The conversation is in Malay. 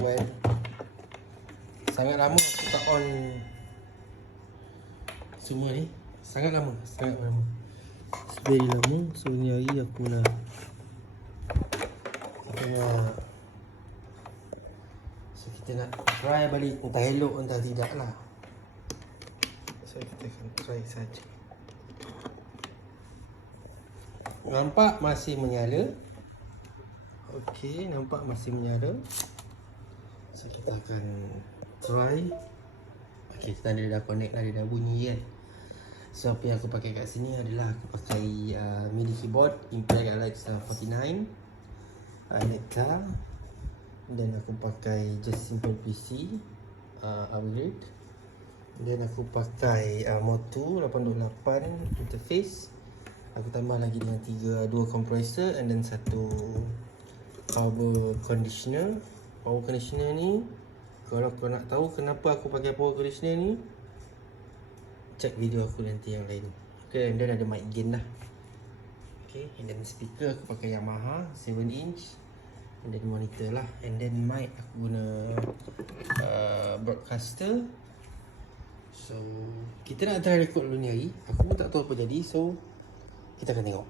Well, sangat lama aku tak on semua ni. Sangat lama. Very lama. So ni hari aku nak kita nak try balik. Entah elok entah tidak lah. So kita akan try saja. Nampak masih menyala. Okey, nampak masih menyala. So kita akan try. Okey, kita dah connect lah, dia dah bunyi kan. So apa yang aku pakai kat sini adalah aku pakai MIDI keyboard Imperial Alexa 49 Alexa. Dan aku pakai Just Simple PC upgrade. Dan aku pakai Motu 828 interface. Aku tambah lagi dengan 2 compressor and then 1 power conditioner. Power conditioner ni, kalau kau nak tahu kenapa aku pakai power conditioner ni, cek video aku nanti yang lain. Okay, and then ada mic gain lah. Okay, and then speaker aku pakai Yamaha 7 inch. And then monitor lah. And then mic aku guna broadcaster. So kita nak try record dulu ni hari. Aku pun tak tahu apa jadi. So kita akan tengok.